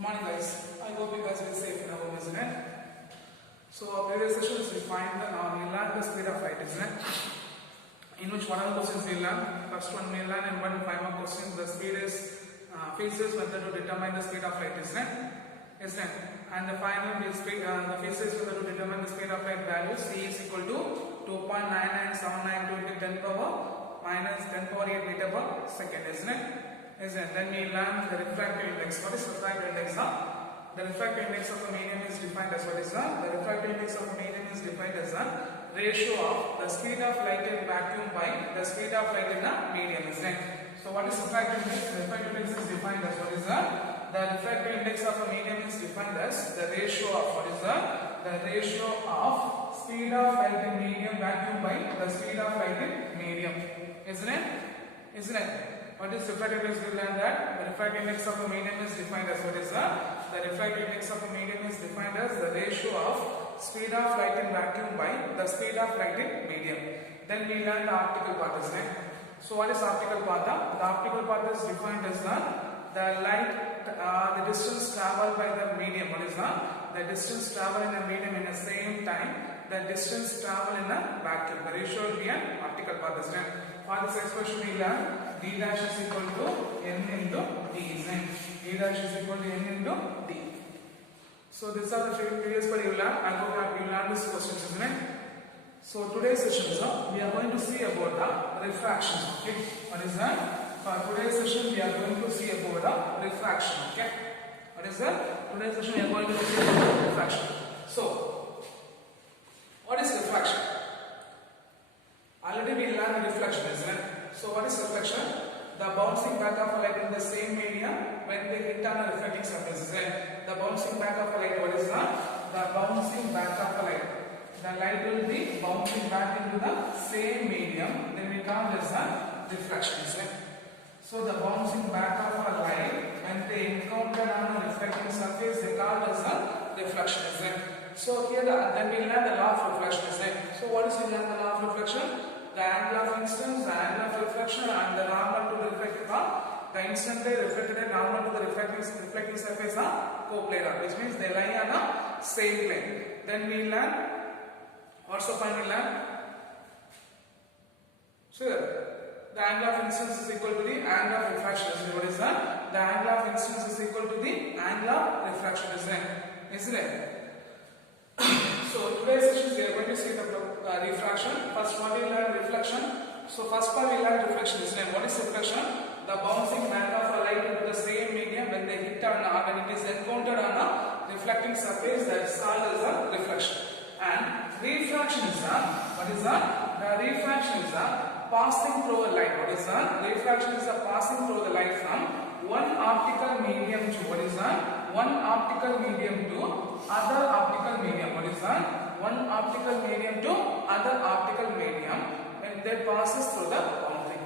Good morning guys. I hope you guys will safe in home, isn't it? So our previous sessions we learned the speed of light, isn't it? In which one of the questions we learned. First one we learned and 5 more questions. The speed is phases method to determine the speed of light, isn't it? Isn't it? And the final is the phases method to determine the speed of light value. C is equal to 2.9979 into 10 power minus 10 power 8 meter per second, isn't it? Then we learn the refractive index. What is refractive index? The refractive index of a medium is defined as what is the refractive index of a medium is defined as the ratio of the speed of light in vacuum by the speed of light in a medium, isn't it? So what is refractive index? The refractive index is defined as what is the refractive index of a medium is defined as the ratio of what is the ratio of speed of light in medium vacuum by the speed of light in medium, isn't it? What is refractive index? We learned that the refractive index of a medium is defined as what is the refractive index of a medium is defined as the ratio of speed of light in vacuum by the speed of light in medium. Then we learned the optical path, isn't it? So what is optical path? The optical path is defined as the light, the distance traveled by the medium. What is the distance traveled in a medium in the same time the distance traveled in a vacuum. The ratio will be an optical path, isn't it? For this expression we learn d dash is equal to n into d, isn't it? D dash is equal to n into d. So these are the previous part you learned. I hope you learned this question, isn't it? So today's session, we are going to see about the refraction. Okay, what is that? For today's session, we are going to see about the refraction. Okay, what is that? Today's session, we are going to see about refraction. So, what is refraction? Already we learned reflection, isn't it? So what is reflection? The bouncing back of a light in the same medium when they hit on a reflecting surface, isn't it? The bouncing back of a light, what is that? The bouncing back of a light. The light will be bouncing back into the same medium, then we call this a reflection, isn't it? So the bouncing back of a light when they encounter on a reflecting surface, they call this a reflection, isn't it? So here then we learn the law of reflection, isn't it? So what is the law of reflection? The angle of incidence, the angle of reflection, and the normal to the reflected path. The instant ray reflected and normal to the reflecting surface are coplanar, which means they lie on the same plane. Then we learn, what's the point we learn? Sure. The angle of incidence is equal to the angle of refraction. What is that? The angle of incidence is equal to the angle of refraction, isn't it? So today's session we are going to see the refraction. First one we learn reflection. So first part we learn reflection, isn't it? What is reflection? The bouncing back of a light into the same medium when they hit on when it is encountered on a reflecting surface, that is called as a reflection. And refraction is what is that? The refraction is passing through a light. What is that? Refraction is passing through the light from one optical medium to what is that? One optical medium to other optical medium. What is that? One optical medium to other optical medium when they passes through the boundary.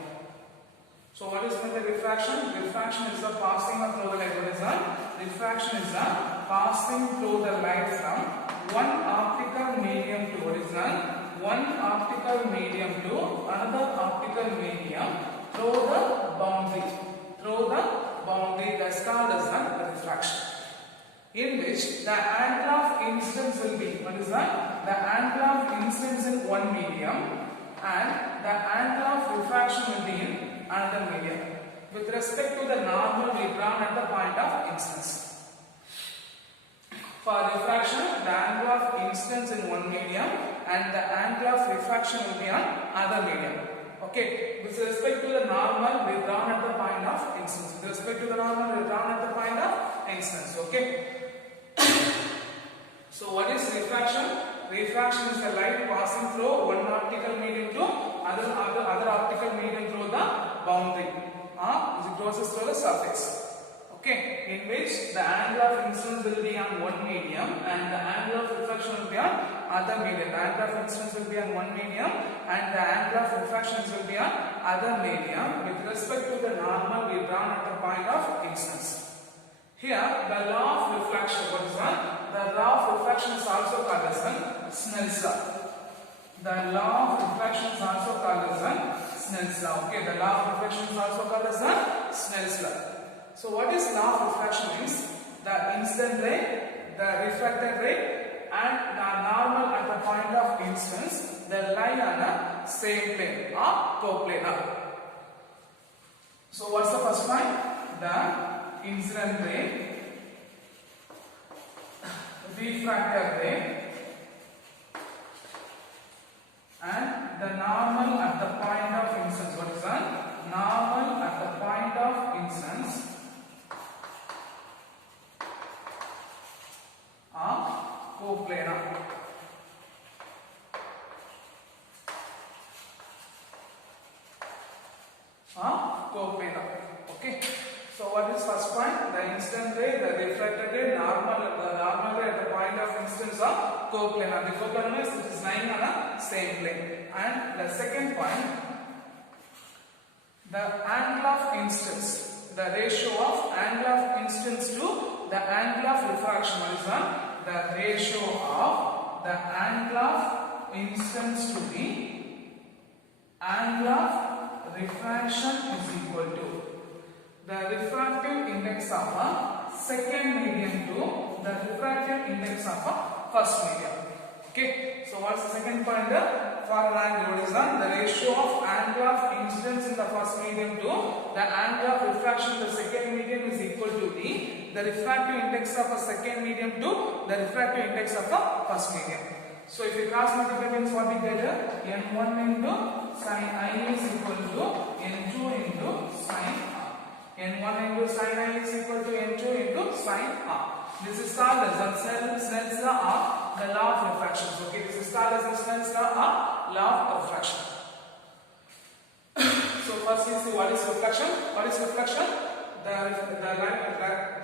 So what is the refraction? Refraction is the passing through the light. What is that? Refraction is the passing through the light from one optical medium to what is that? One optical medium to another optical medium through the boundary. Through the boundary, that's called as the refraction. In which the angle of incidence will be, what is that? The angle of incidence in one medium and the angle of refraction will be in another medium. With respect to the normal we drawn at the point of incidence. For refraction, the angle of incidence in one medium and the angle of refraction will be on other medium. Okay, with respect to the normal we drawn at the point of incidence. With respect to the normal we drawn at the point of incidence. Okay. So what is refraction? Refraction is the light passing through one optical medium to other optical medium through the boundary. It crosses through the surface. Okay, in which the angle of incidence will be on one medium and the angle of refraction will be on other medium. The angle of incidence will be on one medium and the angle of refraction will be on other medium with respect to the normal we drawn at the point of incidence. Here, the law of refraction, what is that? The law of refraction is also called as Snell's law. The law of refraction is also called as Snell's law. Okay, the law of refraction is also called as Snell's law. So what is law of refraction means? the incident ray, the refracted ray, and the normal at the point of instance, they lie on the same plane or coplanar. So what's the first point? The incident ray, refracted ray, and the normal at the point of instance. What is that? Normal at the point of instance are coplanar. Coplanar. Okay. So what is first point? The incident ray, the refracted ray, the normal ray at the point of instance are coplanar. The coplanar means it is lying on a same plane. And the second point, the angle of instance, the ratio of angle of instance to the angle of refraction. What is that? The ratio of the angle of instance to the angle of refraction is equal to the refractive index of a second medium to the refractive index of a first medium. Okay, so what's the second point? For an angle, what is that? The ratio of angle of incidence in the first medium to the angle of refraction in the second medium is equal to the refractive index of a second medium to the refractive index of a first medium. So if you cross multiply means what we get? N1 into sin I is equal to N2 into sin R. N1 into sin I is equal to N2 into sin R. This is called as Snell's law or the law of refraction. Okay, this is called as Snell's law or law of refraction. So first you see what is reflection. What is reflection? The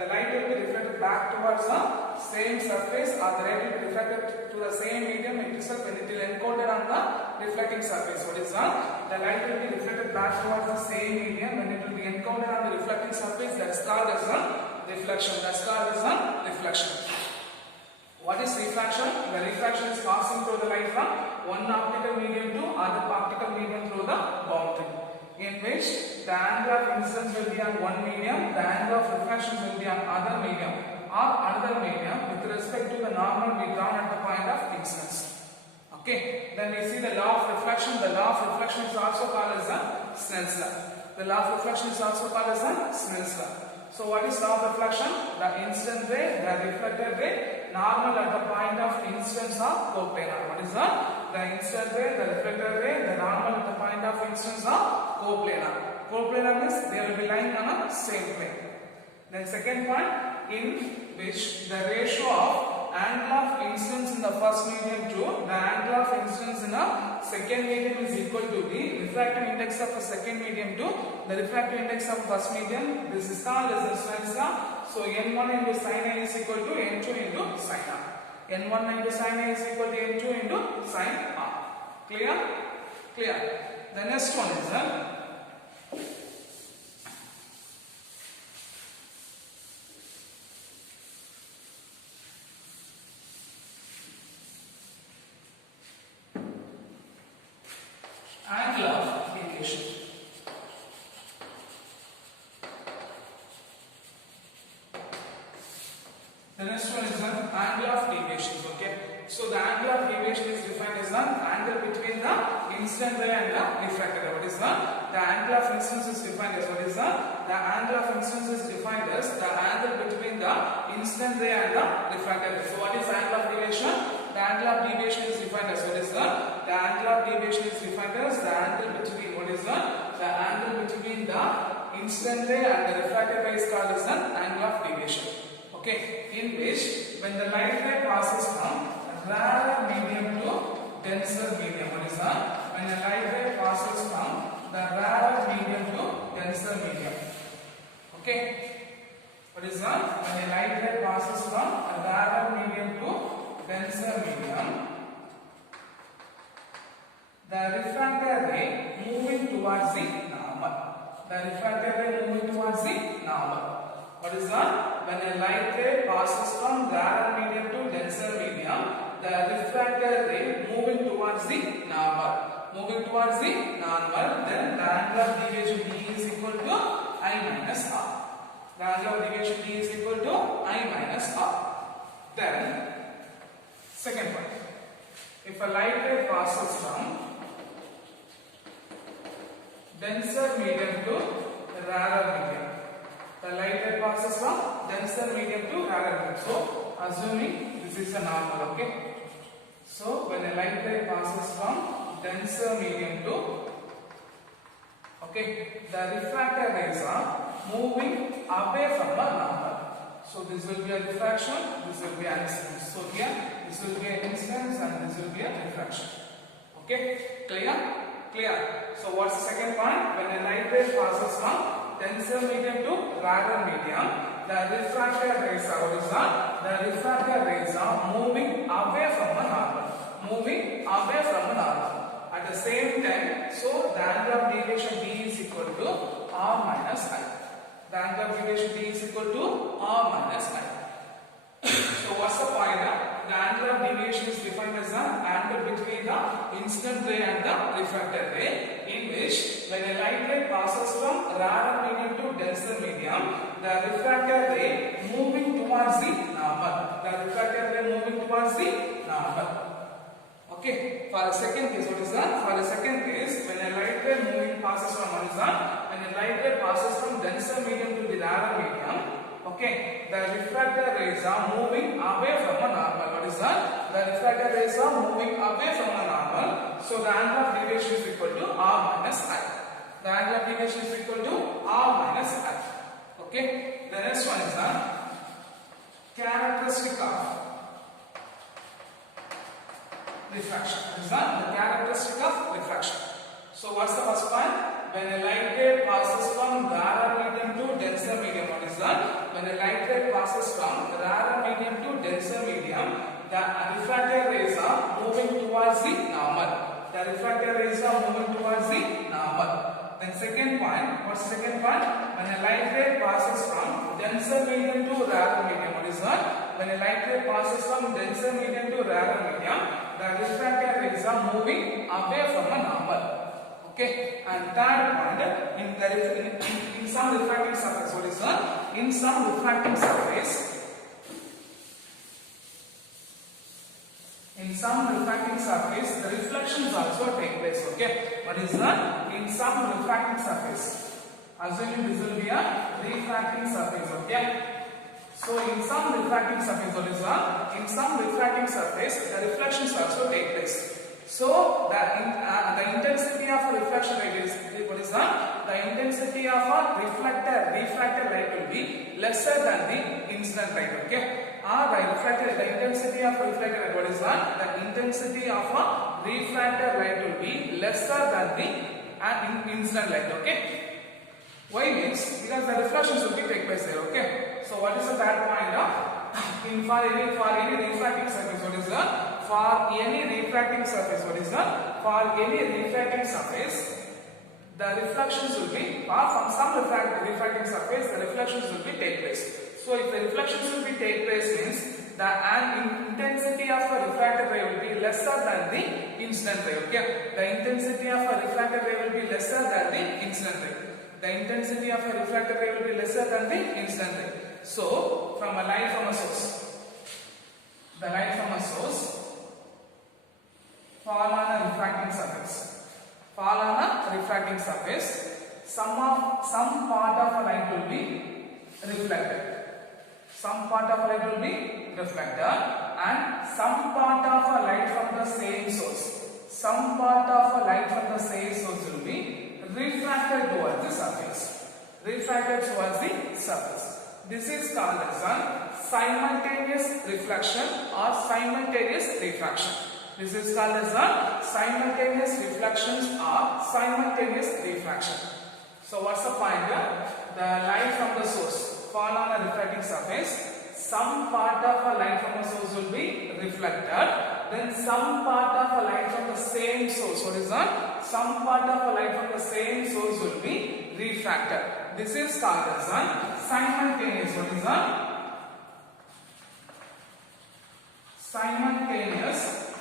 light will be reflected back towards the same surface, or the light will be reflected to the same medium itself when it will encoded on the reflecting surface. What is that? The light will be reflected back towards the same medium when it will be encoded on the reflecting surface. That's called as a reflection. That's called as a reflection. What is refraction? The refraction is passing through the light from one optical medium to other optical medium through the boundary, in which the angle of incidence will be on one medium, the angle of refraction will be on other medium or another medium with respect to the normal we drawn at the point of incidence. Okay, then we see the law of reflection. The law of reflection is also called as a Snell's law. The law of reflection is also called as a Snell's law. So what is law of reflection? The incident ray, the reflected ray, normal at the point of incidence are coplanar. What is that? The incident ray, the reflected ray, the normal at the point of instance are coplanar. Coplanar means they will be lying on a same plane. Then second point, in which the ratio of angle of incidence in the first medium to the angle of incidence in a second medium is equal to the refractive index of a second medium to the refractive index of first medium. This is called as the Snell's law. So N1 into sin I is equal to N2 into sin R. N1 into sin I is equal to N2 into sin R. Clear? Clear. The next one is angle of deviation. The next one is angle of deviation. Okay, so the angle of deviation is defined as the angle between the incident ray and the refracted ray. What is the angle of incidence is defined as what is the angle of incidence is defined as the angle between the incident ray and the refracted ray. So what is angle of deviation? The angle of deviation is defined as what is the angle of deviation is defined as the angle between what is the angle between the incident ray and the refracted ray is called as the angle of deviation. Okay, in which when the light ray passes from rarer medium to denser medium. What is that? When the light ray passes from the rarer medium to denser medium. Okay, what is that? When the light ray passes from a rarer medium to denser medium, the refracted ray moving towards the normal. The refracted ray moving towards the normal. What is that? When a light ray passes from rarer medium to denser medium, the refracted ray moving towards the normal. Moving towards the normal, then the angle of deviation D is equal to I minus R. The angle of deviation D is equal to I I minus R. Then second point, if a light ray passes from denser medium to rarer medium, the light ray passes from denser medium to rarer medium. So assuming this is a normal, okay. So when a light ray passes from denser medium to, okay, the refracted rays are moving away from a normal. So this will be a refraction, this will be an incidence. So here this will be an incidence and this will be a refraction. Okay, clear? Clear. So what's the second point? When a light ray passes from denser medium to rarer medium, the refracted rays are moving away from a normal. Moving away from a normal. At the same time, so the angle of deviation D is equal to R minus I. The angle of deviation D is equal to R minus I. So what's the point? The angle of deviation is defined as the angle between the incident ray and the refracted ray, in which when a light ray passes from rarer medium to denser medium, the refracted ray moving towards the normal. The refracted ray moving towards the normal. Okay, for the second case, what is that? For the second case, when a light ray moving passes from, what is that? When a light ray passes from denser medium to the rarer medium, okay, the refracted rays are moving away from a normal. What is that? The refracted rays are moving away from a normal. So the angle of deviation is equal to R minus I. The angle of deviation is equal to R minus I. Okay, the next one is that characteristic of refraction. Is that the characteristic of refraction? So what's the first point? When a light ray passes from rarer medium to denser medium, what is that? When a light ray passes from rarer medium to denser medium, the refracted rays are moving towards the normal. The refracted rays are moving towards the normal. Then second point, what's the second point? When a light ray passes from denser medium to rarer medium, what is that? When a light ray passes from denser medium to rarer medium, the refracted rays are moving away from a normal. Okay, and third point, in some refracting surface, what is that? In some refracting surface, the reflections also take place. Okay, what is that? In some refracting surface, assuming this will be a refracting surface. Okay. So in some refracting surface, what is that? In some refracting surface, the reflections also take place. So the intensity of reflection rate is, what is that? The intensity of a refracted light will be lesser than the incident light. Okay. The intensity of reflected light, what is that? The intensity of a refracted light will be lesser than the incident light. Okay. Why means? Because the reflections will be take place there. Okay. So what is the third point? For any refracting surface, what is that? For any refracting surface, what is that? For any refracting surface, the reflections will be, from some refracting surface, the reflections will be take place. So if the reflections will be take place means the intensity of a refracted ray will be lesser than the incident ray. Okay, the intensity of a refracted ray will be lesser than the incident ray. The intensity of a refracted ray will be lesser than the incident ray. So from a light from a source, the light from a source fall on a refracting surface. Some part of a light will be reflected. Some part of a light will be reflected, and some part of a light from the same source. Some part of a light from the same source will be refracted towards the surface. This is called as a simultaneous reflection or simultaneous refraction. This is called as a simultaneous reflections or simultaneous refraction. So what's the point here? The light from the source fall on a reflecting surface. Some part of a light from the source will be reflected. Then some part of a light from the same source. What is that? Some part of a light from the same source will be refracted. This is called as a simultaneous. What is that? Simultaneous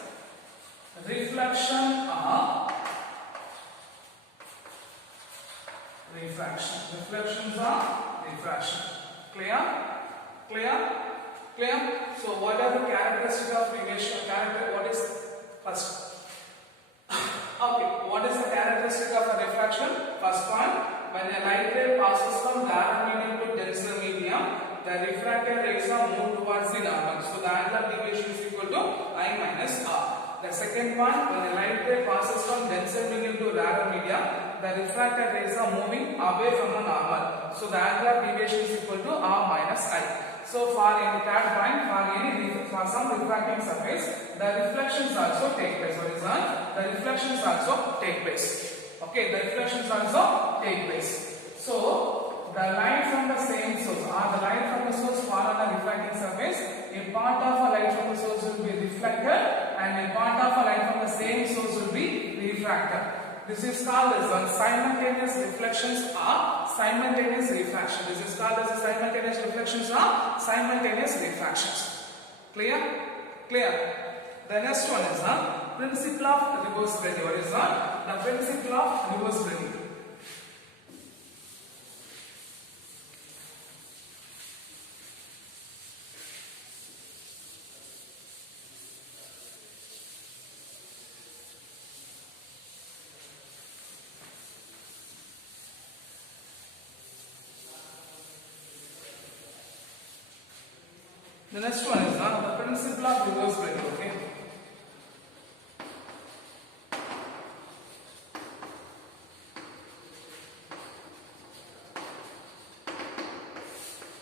reflection or refraction. Reflections or refraction. Clear? Clear? Clear? So what are the characteristics of deviation? What is first? Okay, what is the characteristic of a refraction? First one, when a light ray passes from dark medium to denser medium, the refracted rays are moved towards the normal. So the angle of deviation is equal to I minus R. The second one, when a light ray passes from denser medium to rarer medium, the refracted rays are moving away from the normal. So the angle of deviation is equal to R minus I. So for any third point, for some refracting surface, the reflections also take place. What is that? The reflections also take place. Okay, the reflections also take place. So the light from the same source or the light from the source fall on the refracting surface, a part of a light from the source will be reflected and a part of a light from the same source will be refracted. This is called as one simultaneous reflections or simultaneous refraction. This is called as simultaneous reflections or simultaneous refractions. Clear? Clear. The next one is the principle of reversibility. What is that? The principle of reversibility. The next one is the principle of reversibility. Okay.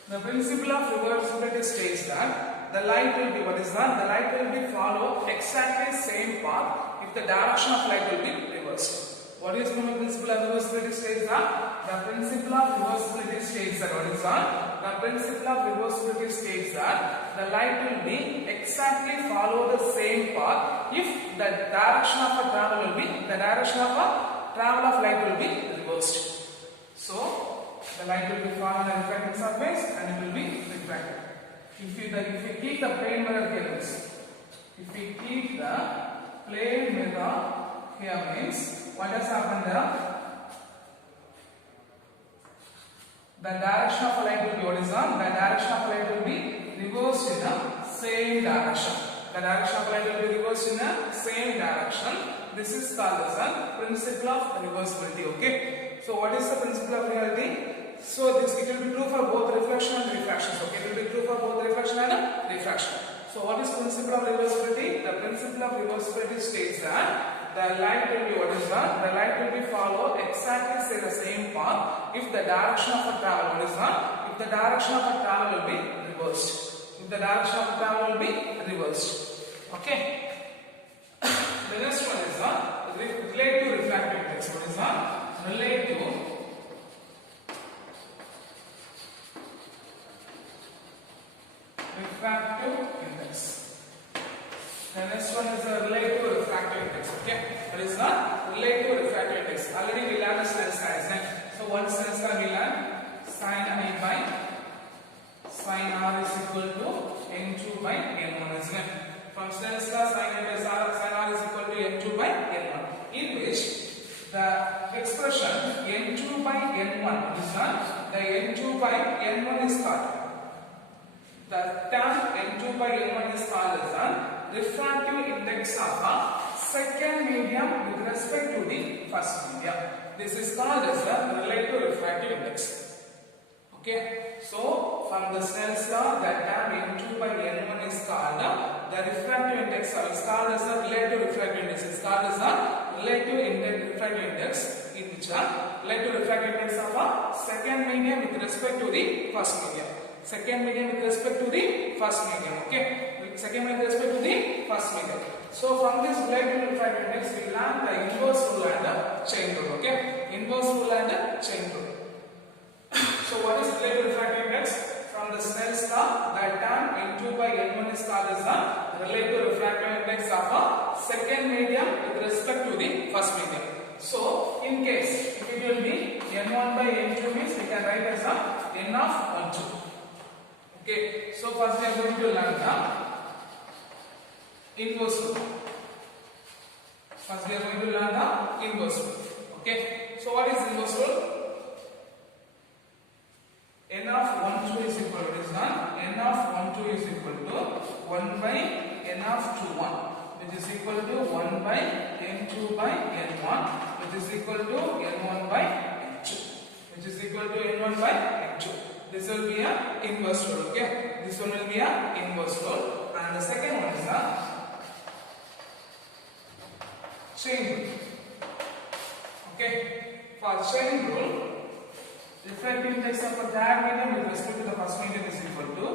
The principle of reversibility states that the light will be, what is that? The light will be follow exactly same path if the direction of light will be reversed. What is the principle of reversibility states that? The principle of reversibility states that, what is that? The principle of reversibility states that the light will be exactly follow the same path if the direction of a travel will be, the direction of a travel of light will be reversed. So the light will be fall on a refracting surface and it will be refracted. If we keep the plane mirror here means, if we keep the plane mirror here means, what has happened there? The direction of a light will be, what is that? The direction of a light will be reversed in the same direction. The direction of a light will be reversed in the same direction. This is called as the principle of reversibility. Okay. So what is the principle of reality? So it will be true for both reflection and refraction. Okay, it will be true for both reflection and refraction. So what is principle of reversibility? The principle of reversibility states that the light will be, what is that? The light will be follow exactly the same path if the direction of a travel, what is that? If the direction of a travel will be reversed. If the direction of a travel will be reversed. Okay. The next one is relative refractive index. What is that? Relative refractive index. The next one is the relative refractive index. Okay, what is that? Relative refractive index. Already we learned the Snell's law, isn't it? So one Snell's law we learned sin I by sin R is equal to N2 by N1, isn't it? From Snell's law, sin I by sin R is equal to N2 by N1, in which the expression N2 by N1 is that the N2 by N1 is called. The term N2 by N1 is called as the refractive index of a second medium with respect to the first medium. This is called as the relative refractive index. Okay. So from the Snell's law, the term N2 by N1 is called the refractive index. It's called as the relative refractive index. It's called as the relative refractive index, in which relative refractive index of a second medium with respect to the first medium. Second medium with respect to the first medium. Okay, second medium with respect to the first medium. So from this relative refractive index, we learn the inverse rule and the chain rule. Okay, inverse rule and the chain rule. So what is relative refractive index? From the Snell's law, the term N2 by N1 is called as the relative refractive index of a second medium with respect to the first medium. So in case if it will be N1 by N2 means we can write as a N of 1, 2. Okay, so first we are going to learn the inverse rule. First we are going to learn the inverse rule. Okay, so what is inverse rule? N of 1, 2 is equal to this one. N which is equal to 1 by n2 by n1, which is equal to n1 by n2, which is equal to n1 by n2. This will be a inverse rule. Okay, this one will be a inverse rule, and the second one is a chain rule. Okay, for chain rule, refractive index of a tag medium with respect to the first medium is equal to,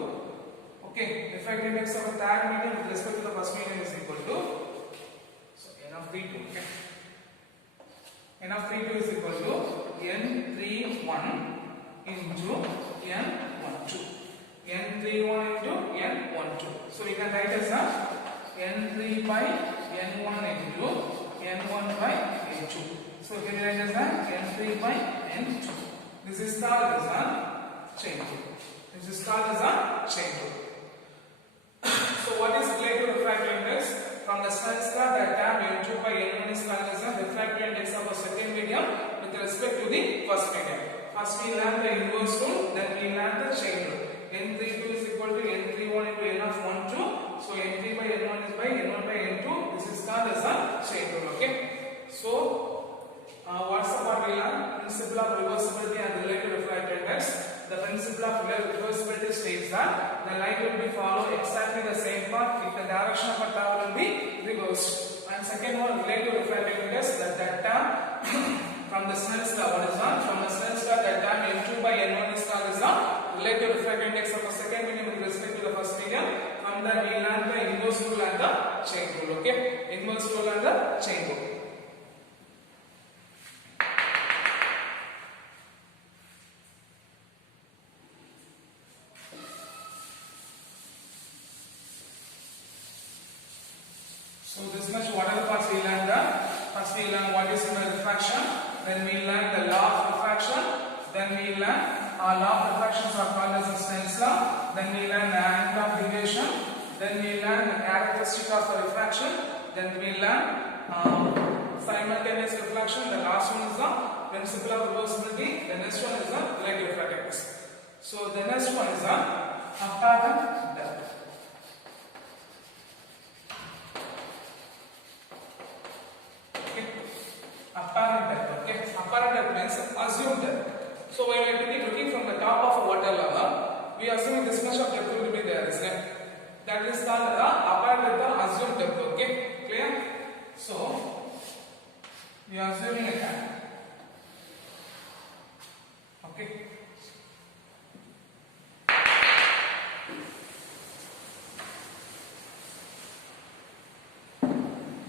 okay, refractive index of a tag medium with respect to the first medium is equal to, so n of 32. Okay, n of 32 is equal to n31 into n12, n31 into n12. So we can write as a n3 by n1 into n1 by n2. So we can write as a n3 by n2. This is called as a chain rule. This is called as a chain rule. So what is relative refractive index? From the Snell's law, that term n2 by n1 is called as a refractive index of a second medium with respect to the first medium. First we learn the inverse rule, then we learn the chain rule. n32 is equal to n31 into n of 1 2. So n3 by n1 is by n1 by n2. This is called as a chain rule. Okay. So what's the part we learn? Principle of reversibility and relative refractive index. The principle of reversibility states that the light will be followed exactly the same path if the direction of a travel will be reversed. And second one, relative refractive index, that term from the Snell's law. What is that? From the Snell's law, that term n2 by n1 is called as the relative refractive index of a second medium with respect to the first medium. From that we learn the inverse rule and the chain rule. Okay, inverse rule and the chain rule. So this much, what are the parts we learned? First we learn what is refraction, then we learn the law of refraction, then we learn law of refractions are called as the Snell's law, then we learn the angle of deviation, then we learn the characteristic of the refraction, then we learn simultaneous reflection. The last one is the principle of reversibility, the next one is the relative refractive index. So the next one is the apparent depth. Apparent depth. Okay, apparent depth means assumed depth. So when we are looking from the top of a water level, we are assuming this much of depth will be there, isn't it? That is called the apparent depth or assumed depth. Okay, clear? So we are assuming a tank. Okay.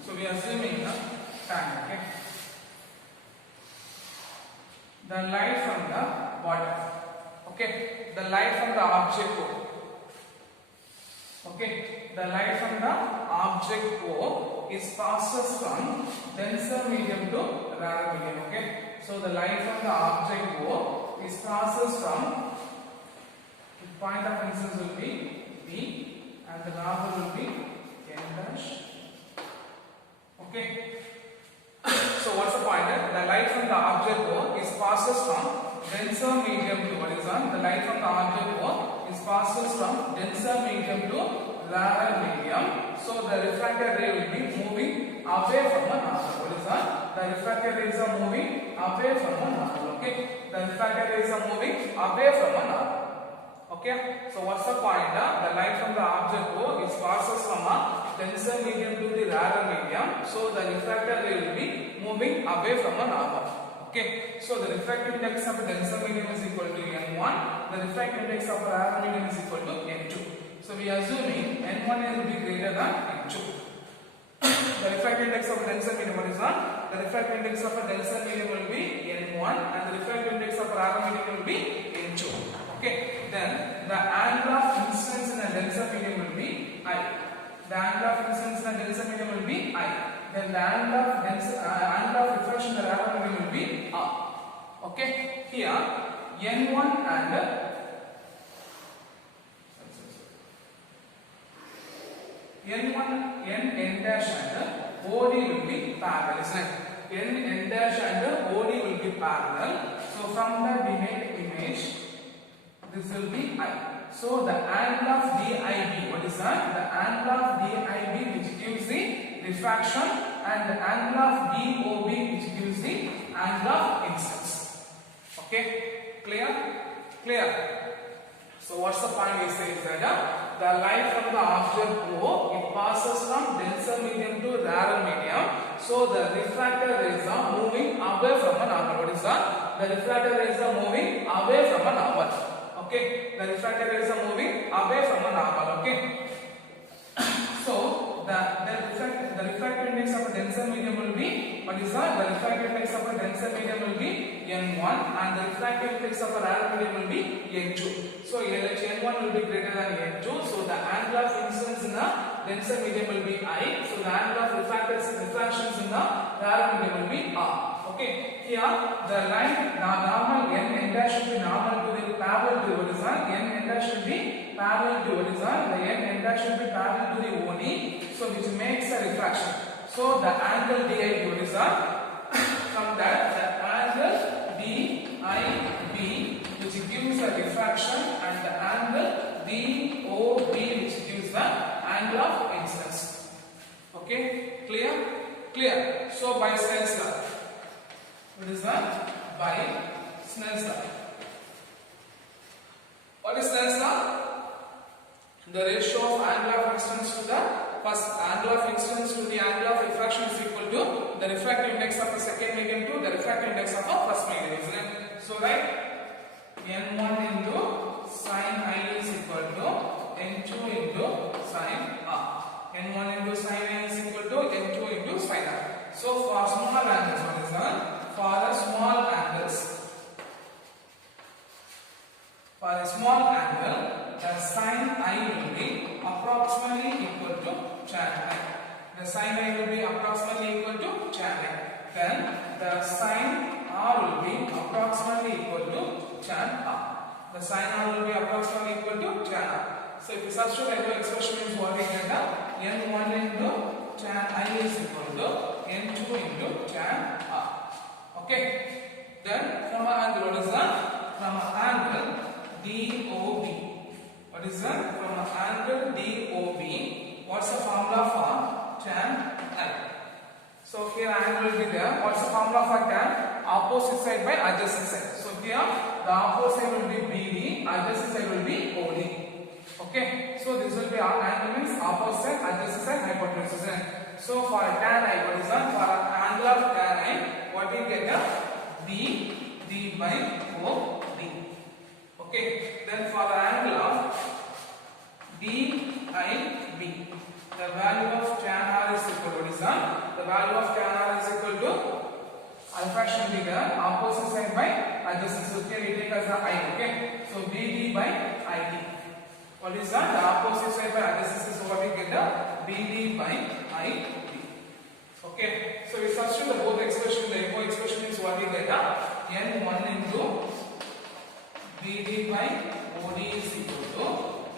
So we are assuming a tank. Okay. The light from the water. Okay, the light from the object O. Okay, the light from the object O is passes from denser medium to rarer medium. Okay, so the light from the object O is passes from, the point of incidence will be B and the rarer will be N dash. Okay. So what's the point? The light from the object O is passes from denser medium to, what is that? The light from the object O is passes from denser medium to rarer medium. So the refracted ray will be moving away from a nozzle. What is that? The refracted rays are moving away from a nozzle. Okay, the refracted rays are moving away from a nozzle. Okay, so what's the point? The light from the object O is passes from a denser medium to the rarer medium. So the refracted ray will be moving away from a normal. Okay, so the refractive index of a denser medium is equal to n1. The refractive index of a rarer medium is equal to n2. So we are assuming n1 will be greater than n2. The refractive index of a denser medium is that? The refractive index of a denser medium will be n1 and the refractive index of a rarer medium will be n2. Okay, then the angle of incidence in a denser medium will be I. The angle of incidence in a denser medium will be I. Then the angle of reflection in the rarer medium will be R. Okay, here n1 and n dash and OD will be parallel, isn't it? n dash and OD will be parallel. So from that we make image. This will be I. So the angle of DIB, what is that? The angle of DIB which gives the refraction, and the angle of DOB which gives the angle of incidence. Okay, clear? Clear. So what's the point we say is that the light from the object O, it passes from denser medium to rarer medium. So the refracted rays are moving away from a normal. What is that? The refracted rays are moving away from a normal. Okay, the refracted rays are moving away from a normal. Okay. So the refractive index of a denser medium will be, what is that? The refractive index of a denser medium will be N1 and the refractive index of a rarer medium will be N2. So N1 will be greater than N2. So the angle of incidence in the denser medium will be I. So the angle of refractions in the rarer medium will be R. Okay. Here the line normal N dash should be normal to the parallel to what is that? N dash should be parallel to what is that? The N dash should be parallel to the OD. So which makes a refraction. So the angle DI, what is that? From that the angle DIB which gives the refraction and the angle DOB which gives the angle of incidence. Okay, clear? Clear. So by Snell's law, what is that? By Snell's law. What is Snell's law? The ratio of angle of incidence to the first angle of incidence to the angle of refraction is equal to the refractive index of the second medium to the refractive index of the first medium, isn't it? So right, N1 into sin I is equal to N2 into sin R. N1 into sin I is equal to N2 into sin R. So for small angles, what is that? For the small angles, for a small angle, the sin I will be approximately equal to tan I. The sin I will be approximately equal to tan I. Then the sin R will be approximately equal to tan R. The sin R will be approximately equal to tan R. So if you substitute the expression is what we get, N1 into tan I is equal to N2 into tan R. Okay. Then from an angle, what is that? From an angle DOB. What is that? From an angle DOB, what's the formula for tan I? So here angle will be there. What's the formula for tan? Opposite side by adjacent side. So here the opposite side will be BD, adjacent side will be OD. Okay. So this will be our angle means opposite side, adjacent side, hypotenuse. So for tan I, what is that? For an angle of tan I, what we get? D by OD. Okay, then for the angle of DIB, the value of tan R is equal to what is that? The value of tan R is equal to refraction will be the opposite side by adjacent. So here we take as the I. Okay, so BD by ID. What is that? The opposite side by adjacent. So what we get? The BD by ID. Okay, so we substitute both expression. The above expression is what we get? N1 into BD by OD is equal to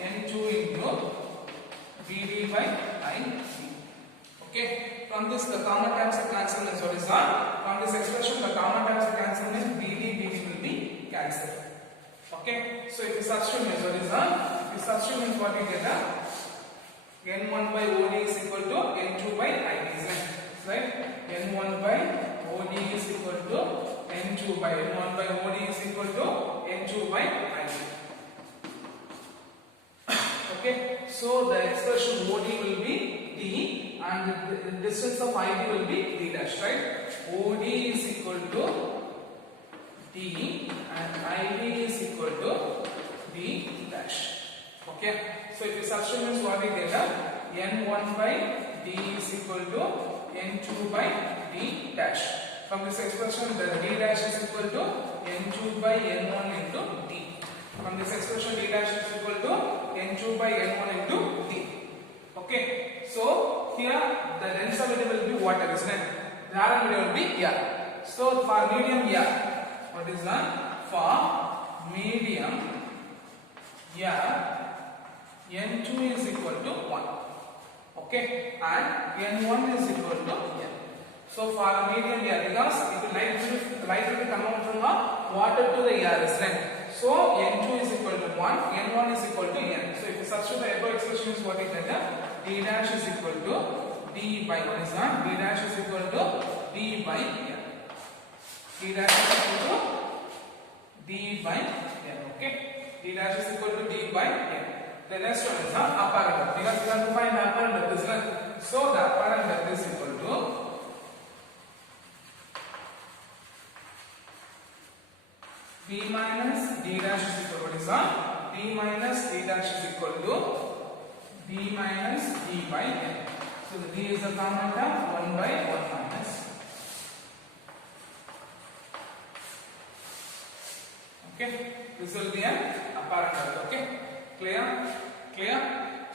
N2 into BD by ID. Okay, from this the common terms are cancelled. What is that? From this expression the common terms are cancelled means BD will be cancelled. Okay, so if you substitute means what is that? If you substitute means what we get? N1 by OD is equal to N2 by ID. Right? N1 by OD is equal to N2 by N1 by OD is equal to N2 by ID. Okay, so the expression OD will be D and the distance of ID will be D dash, right? OD is equal to D and ID is equal to D dash. Okay, so if you substitute means what we get? N1 by D is equal to N2 by D dash. From this expression, the D dash is equal to N2 by N1 into D. From this expression, D dash is equal to N2 by N1 into D. Okay, so here the denser medium will be water, isn't it? The rarer medium will be air. So for medium air, what is that? For medium air, N2 is equal to 1. Okay, and N1 is equal to N. So for medium air, because light will be coming from the water to the air, isn't it? So N2 is equal to 1, N1 is equal to N. So if you substitute the above expression is what is that? D dash is equal to d by what is that? D dash is equal to d by n. D dash is equal to d by n. Okay. D dash is equal to d by n. The next one is the apparent depth. Because we have to find the apparent depth, isn't it? So the apparent depth is equal to d minus d dash is equal to what is that? D minus d dash is equal to d minus d by n. So the d is the common term, 1 by 1 minus. Okay, this will be an apparent depth. Okay, clear? Clear?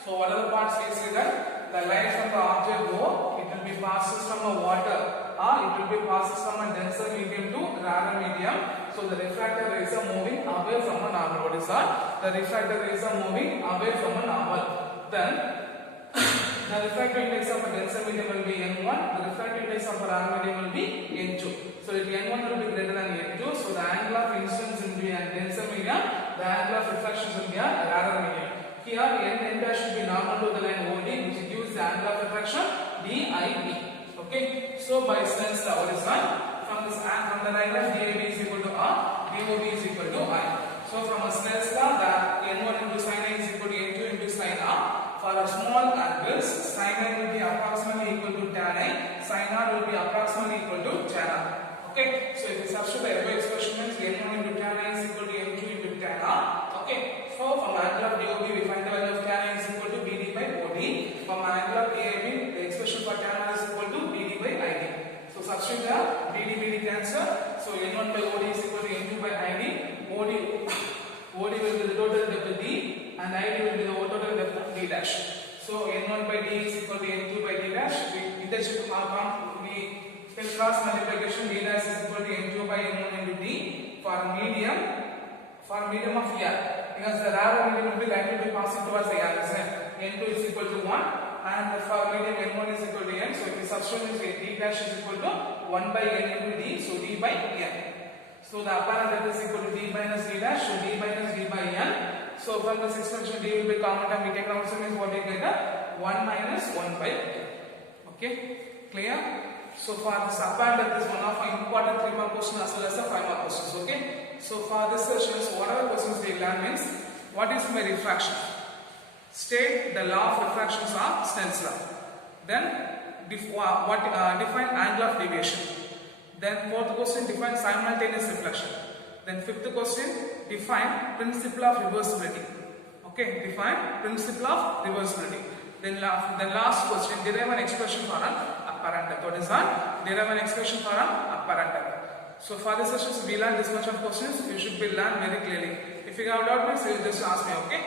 So what are the parts we see that? The light from the object go, it will be passes from the water or it will be passes from a denser medium to rarer medium. So the refracted rays are moving away from a normal. What is that? The refracted rays are moving away from a normal. Then the refractive index of a denser medium will be n1, the refractive index of a rarer medium will be n2. So if n1 will be greater than n2, so the angle of incidence will be a denser medium, the angle of reflection will be a rarer medium. Here n dash should be normal to the line OD, which gives the angle of refraction DIB. Okay, so by Snell's law, what is that? From the diagram, DIB is equal to R, DOB is equal to I. So from a Snell's law, that n1 into sin A is equal to n2 into sin R. For a small angles, sin A will be approximately equal to tan A, sin R will be approximately equal to tan R. Okay, so if you substitute the above expression means n1 into tan A is equal to n2 into tan R. Okay, so from angle of DOB we find the value of tan A is equal to BD by OD. From angle of DIB, the expression for tan R is equal to BD by ID. So substitute the BD cancel. So n1 by OD is equal to n2 by ID. OD will be the total depth of D and ID will be the total depth of D dash. So n1 by D is equal to n2 by D dash. We interchange we cross multiplication. D dash is equal to n2 by n1 into D for medium of air, because the rarer medium will be likely to be passing towards the air. N2 is equal to 1 and for medium n1 is equal to n. So if we substitute D dash is equal to 1 by n into D, so D by n. So the apparent depth is equal to D minus D dash, so D minus D by n. So from this expression D will be common term, we take out, so means what we get 1 minus 1 by n. Okay, clear? So for this apparent depth is one of our important 3-mark questions as well as the 5-mark questions. Okay, so for this session, so whatever questions we learn means what is my refraction? State the law of refractions are Snell's law. Then define angle of deviation. Then fourth question, define simultaneous reflection. Then fifth question, define principle of reversibility. Okay, define principle of reversibility. Then the last question, derive an expression for an apparent depth. What is that? Derive an expression for an apparent depth. So for this sessions, we learn this much of questions. You should be learned very clearly. If you have doubt, please just ask me. Okay.